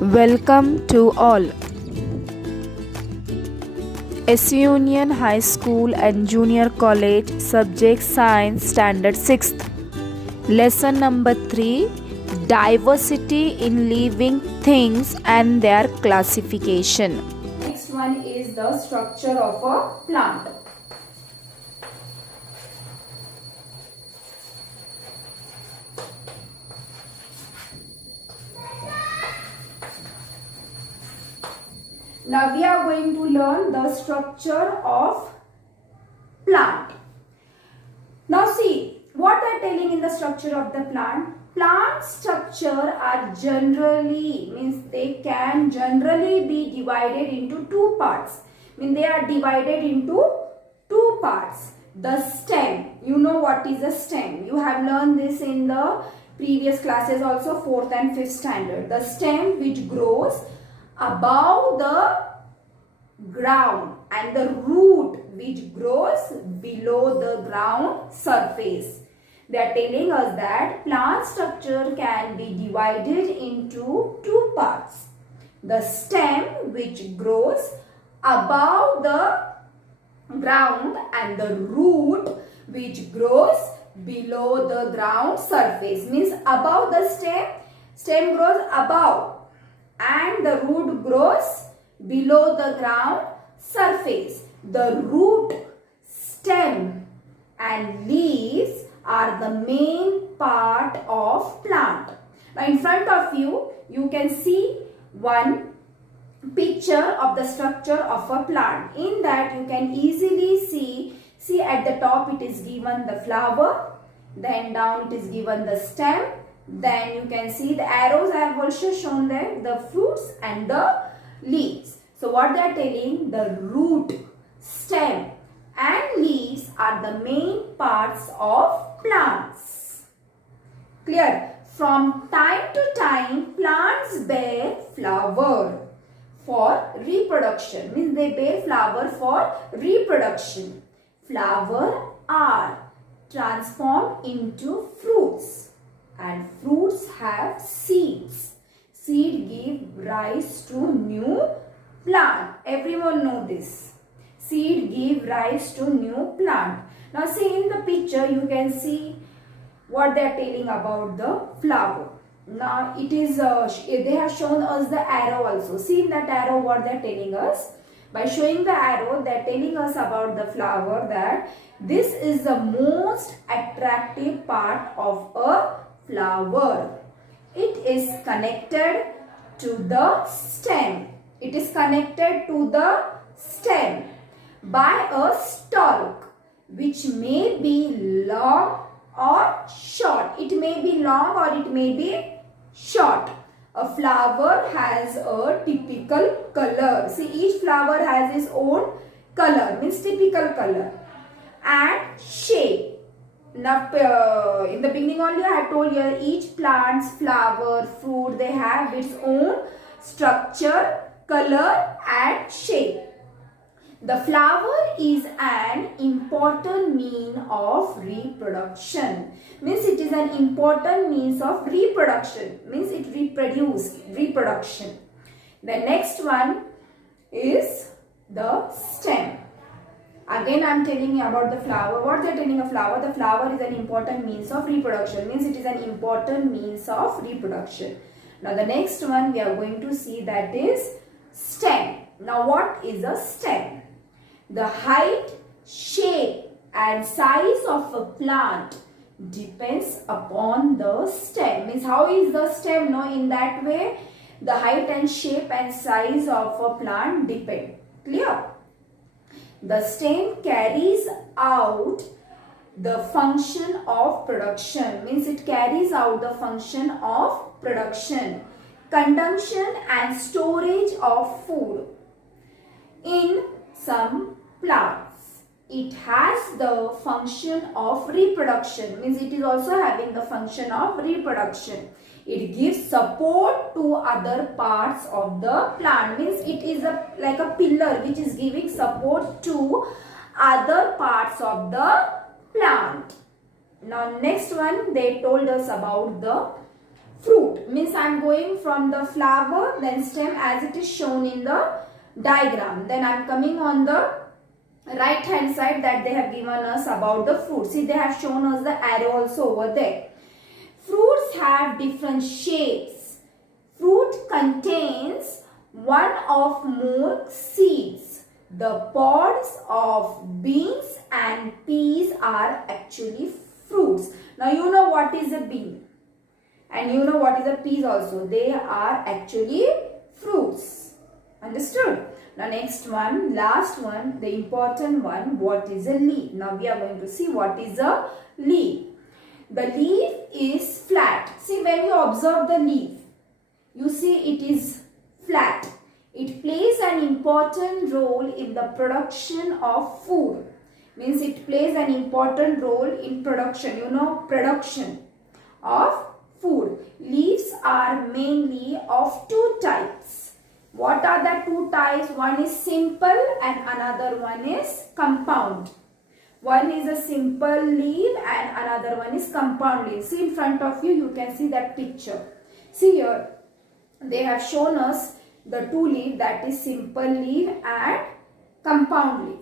Welcome to all. S Union High School and Junior College Subject Science Standard 6th. Lesson number 3, Diversity in Living Things and Their Classification. Next one is the structure of a plant. Now we are going to learn the structure of plant. Now see what they are telling in the structure of the plant. Plant structure are generally, means they can generally be divided into two parts. They are divided into two parts. The stem, you know what is a stem. You have learned this in the previous classes also, 4th and 5th standard. The stem which grows above the ground and the root which grows below the ground surface. They are telling us that plant structure can be divided into two parts. The stem which grows above the ground and the root which grows below the ground surface. Means above the stem grows above and the root grows below the ground surface. The root, stem and leaves are the main part of plant. Now in front of you, you can see one picture of the structure of a plant. In that you can easily see at the top it is given the flower, then down it is given the stem, then you can see the arrows I have also shown there, the fruits and the leaves. So what they are telling, the root, stem and leaves are the main parts of plants. Clear? From time to time, plants bear flower for reproduction. Means they bear flower for reproduction. Flower are transformed into fruits and fruits have seeds. Seed give rise to new plant. Everyone know this. Seed give rise to new plant. Now see in the picture you can see what they are telling about the flower. Now it is they have shown us the arrow also. See in that arrow what they are telling us. By showing the arrow they are telling us about the flower that this is the most attractive part of a flower. It is connected to the stem. It is connected to the stem by a stalk which may be long or short. It may be long or it may be short. A flower has a typical color. See, each flower has its own color, means typical color and shape. Now in the beginning only I have told you each plant's flower, fruit, they have its own structure, color and shape. The flower is an important means of reproduction. Means it is an important means of reproduction. Means it reproduction. The next one is the stem. Again I am telling you about the flower. What they are telling a flower? The flower is an important means of reproduction. Means it is an important means of reproduction. Now the next one we are going to see, that is stem. Now what is a stem? The height, shape and size of a plant depends upon the stem. Means how is the stem? No, in that way the height and shape and size of a plant depend. Clear? The stem carries out the function of production. Means it carries out the function of production, consumption and storage of food. In some plants, it has the function of reproduction. Means it is also having the function of reproduction. It gives support to other parts of the plant. Means it is like a pillar which is giving support to other parts of the plant. Now next one they told us about the fruit. Means I am going from the flower, then stem as it is shown in the diagram. Then I am coming on the right hand side that they have given us about the fruit. See, they have shown us the arrow also over there. Fruits have different shapes. Fruit contains one or more seeds. The pods of beans and peas are actually fruits. Now you know what is a bean and you know what is a peas also. They are actually fruits. Understood? Now next one, last one, the important one, what is a leaf? Now we are going to see what is a leaf. The leaf is flat. See, when you observe the leaf, you see it is flat. It plays an important role in the production of food. Means it plays an important role in production, production of food. Leaves are mainly of two types. What are the two types? One is simple and another one is compound. One is a simple leaf and another one is compound leaf. See, in front of you, you can see that picture. See here, they have shown us the two leaf, that is simple leaf and compound leaf.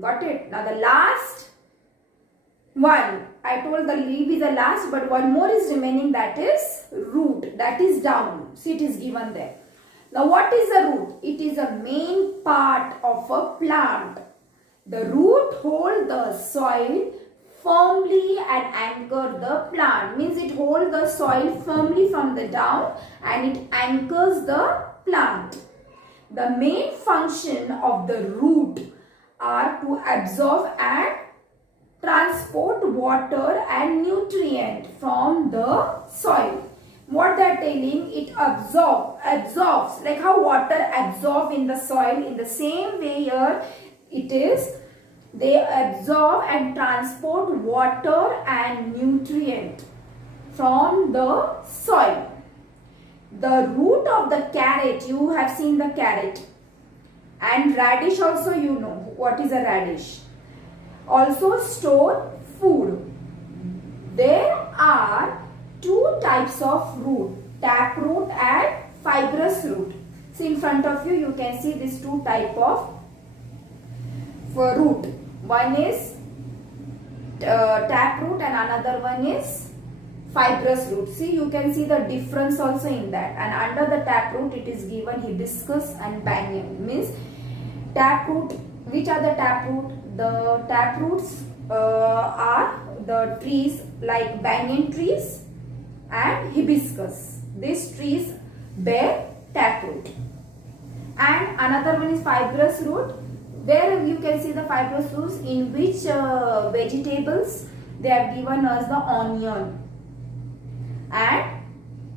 Got it? Now the last one, I told the leaf is the last, but one more is remaining, that is root, that is down. See, it is given there. Now what is a root? It is a main part of a plant. The root holds the soil firmly and anchor the plant. Means it holds the soil firmly from the down and it anchors the plant. The main function of the root are to absorb and transport water and nutrient from the soil. What they are telling, it absorbs, like how water absorbs in the soil. In the same way here it is, they absorb and transport water and nutrient from the soil. The root of the carrot, you have seen the carrot, and radish also, you know what is a radish, also store food. There are two types of root, taproot and fibrous root. See, in front of you, you can see these two type of root. One is taproot and another one is fibrous root. See, you can see the difference also in that. And under the taproot, it is given hibiscus and banyan. Means taproot. Which are the taproot? The taproots are the trees like banyan trees and hibiscus. These trees bear taproot. And another one is fibrous root, where you can see the fibrous roots in which vegetables they have given us the onion, and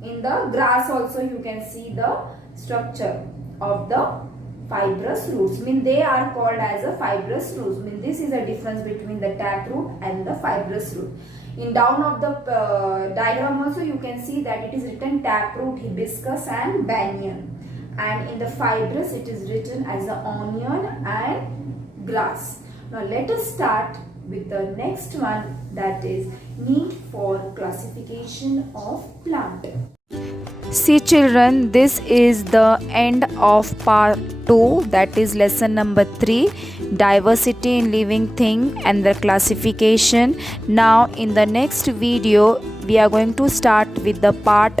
in the grass also you can see the structure of the fibrous roots. Mean they are called as a fibrous roots. Mean this is a difference between the taproot and the fibrous root. In down of the diagram also you can see that it is written taproot, hibiscus and banyan. And in the fibrous it is written as the onion and grass. Now let us start with the next one, that is need for classification of plant. See children, this is the end of part 2, that is lesson number 3, diversity in living thing and their classification. Now in the next video we are going to start with the part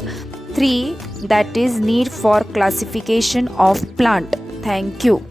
3, that is need for classification of plant. Thank you.